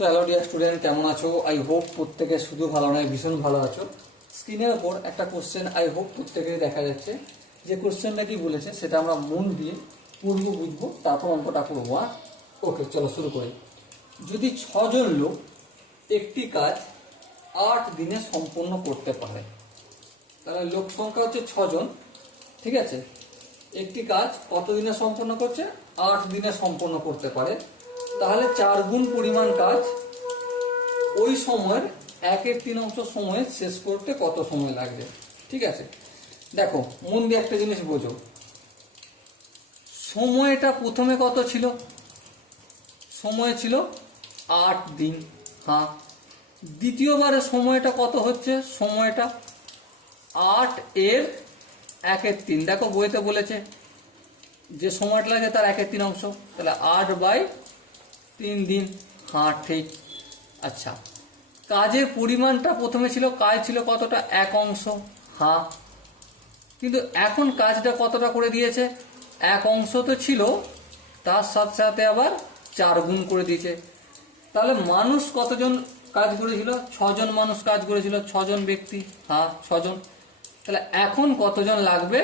So hello dear student, কেমন আছো? I hope প্রত্যেকে শুধু ভালো নয়, ভীষণ ভালো আছো। স্ক্রিনের ওপর একটা কোশ্চেন আই হোপ প্রত্যেকেরই দেখা যাচ্ছে। যে কোশ্চেনটা কি বলেছে সেটা আমরা মন দিয়ে পড়বো, বুঝবো, তারপর অঙ্কটা করবো। ওকে, চলো শুরু করি। যদি 6 জন লোক একটি কাজ 8 দিনে সম্পন্ন করতে পারে, তাহলে লোক সংখ্যা হচ্ছে 6 জন, ঠিক আছে? একটি কাজ কত দিনে সম্পন্ন করছে? 8 দিনে সম্পন্ন করতে পারে। তাহলে 4 গুণ পরিমাণ কাজ ওই সময়ের 1/3 সময় শেষ করতে কত সময় লাগবে? ঠিক আছে, দেখো মন দিয়ে একটা জিনিস বোঝো। সময়টা প্রথমে কত ছিল? সময় ছিল 8 দিন। হ্যাঁ, দ্বিতীয়বারে সময়টা কত হচ্ছে? সময়টা 8 এর 1/3। দেখো বইতে বলেছে যে সময়টা লাগে তার 1/3, তাহলে 8/3 দিন। হ্যাঁ ঠিক। আচ্ছা, কাজের পরিমাণটা প্রথমে ছিল, কাজ ছিল কতটা? 1 হ্যাঁ, কিন্তু এখন কাজটা কতটা করে দিয়েছে? 1 তো ছিল, তার সাথে সাথে আবার 4 গুণ করে দিয়েছে। তাহলে মানুষ কতজন কাজ করেছিল? 6 জন মানুষ কাজ করেছিল, 6 জন ব্যক্তি। হ্যাঁ 6 জন। তাহলে এখন কতজন লাগবে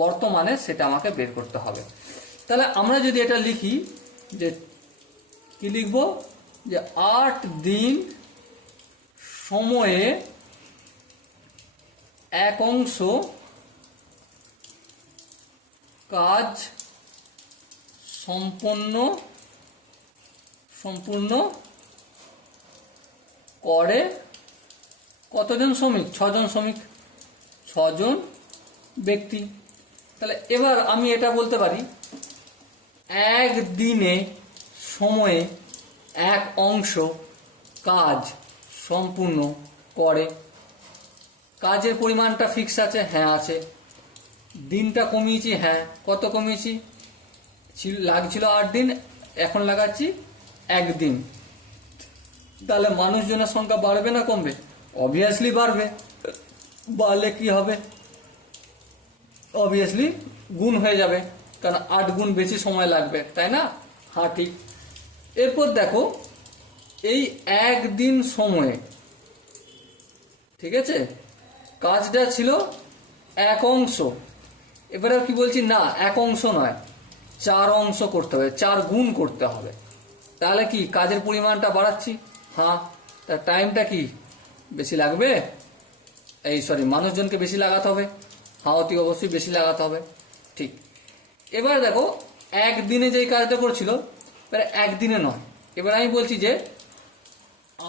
বর্তমানে সেটা আমাকে বের করতে হবে। তাহলে আমরা যদি এটা লিখি, যে কি লিখবো? যে 8 দিন সময়ে 1 কাজ সম্পূর্ণ করে কতজন শ্রমিক? 6 জন শ্রমিক, 6 জন ব্যক্তি। তাহলে এবার আমি এটা বলতে পারি, একদিনে সময়ে 1 কাজ সম্পূর্ণ করে। কাজের পরিমাণটা ফিক্স আছে? হ্যাঁ আছে। দিনটা কমিয়েছি? হ্যাঁ। কত কমিয়েছি? লাগছিল 8 দিন, এখন লাগাচ্ছি 1 দিন। তাহলে মানুষজনের সংখ্যা বাড়বে না কমবে? অবভিয়াসলি বাড়বে। বাড়লে কি হবে? অবভিয়াসলি গুণ হয়ে যাবে, কারণ 8 গুণ বেশি সময় লাগবে, তাই না? হ্যাঁ ঠিক। এরপর দেখো, এই 1 দিন সময়ে, ঠিক আছে, কাজটা ছিল 1। এবারে কি বলছি? না 1 নয়, 4 করতে হবে, 4 গুণ করতে হবে। তাহলে কি কাজের পরিমাণটা বাড়াচ্ছি? হ্যাঁ। তার টাইমটা কি বেশি লাগবে? মানুষজনকে বেশি লাগাতে হবে। হ্যাঁ অতি অবশ্যই বেশি লাগাতে হবে। ঠিক। এবার দেখো, 1 দিনে যেই কাজটা করছিল, এবারে 1 দিনে নয়, এবার আমি বলছি যে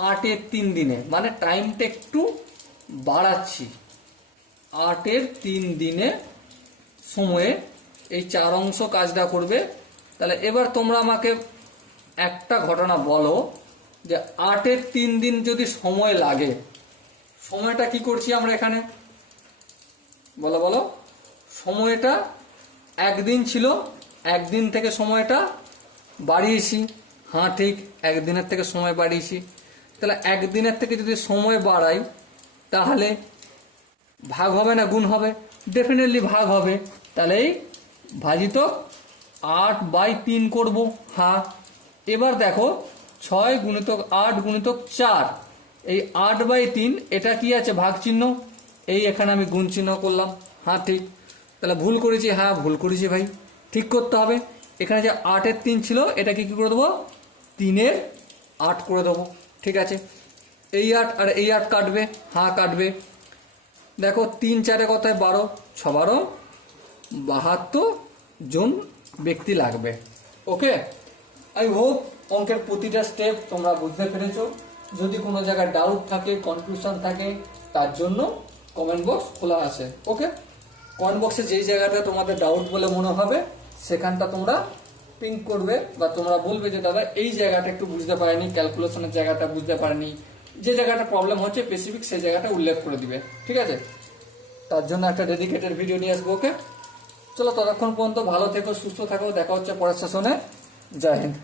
8 এর 3 দিনে, মানে টাইমটা একটু বাড়াচ্ছি। 8 এর 3 দিনে সময়ে এই 4 কাজটা করবে। তাহলে এবার তোমরা আমাকে একটা ঘটনা বলো, যে 8 এর 3 দিন যদি সময় লাগে, সময়টা কি করছি আমরা এখানে? বলো বলো। সময়টা 1 দিন ছিল, 1 দিন থেকে সময়টা বাড়িয়েছি। হ্যাঁ ঠিক, 1 দিনের থেকে সময় বাড়িয়েছি। তাহলে 1 দিনের থেকে যদি সময় বাড়াই, তাহলে ভাগ হবে না গুণ হবে? ডেফিনেটলি ভাগ হবে। তাহলে এই ভাজিত 8/3 করব। হ্যাঁ। এবার দেখো, 6 গুণিতক 8 গুণিতক 4, এই 8/3, এটা কি আছে? ভাগ চিহ্ন। এই এখানে আমি গুণ চিহ্ন করলাম। হ্যাঁ ঠিক। তাহলে ভুল করেছি? হ্যাঁ ভুল করেছি ভাই, ঠিক করতে হবে। এখানে যে 8 এর 3 ছিল, এটাকে কি করে দেবো? 3 এর 8 করে দেবো। ঠিক আছে, এই 8 আর এই 8 কাটবে। হ্যাঁ কাটবে। দেখো 3 4 কত হয়? 12, 6 12 72 জন ব্যক্তি লাগবে। ওকে, আই হোপ অঙ্কের প্রতিটা স্টেপ তোমরা বুঝতে পেরেছো। যদি কোনো জায়গায় ডাউট থাকে, কনফিউশন থাকে, তার জন্য কমেন্ট বক্স খোলা আছে। ওকে, কমেন্ট বক্সে যেই জায়গাটা তোমাদের ডাউট বলে মনে হবে, সেখানটা তোমরা পিঙ্ক করবে, বা তোমরা বলবে যে দাদা এই জায়গাটা একটু বুঝতে পারিনি, ক্যালকুলেশনের জায়গাটা বুঝতে পারিনি, যে জায়গাটা প্রবলেম হচ্ছে স্পেসিফিক সেই জায়গাটা উল্লেখ করে দিবে। ঠিক আছে, তার জন্য একটা ডেডিকেটেড ভিডিও নিয়ে আসবো। ওকে, চলো ততক্ষণ পর্যন্ত ভালো থেকো, সুস্থ থাকো, দেখা হচ্ছে পরের সেশনে। জয় হিন্দ।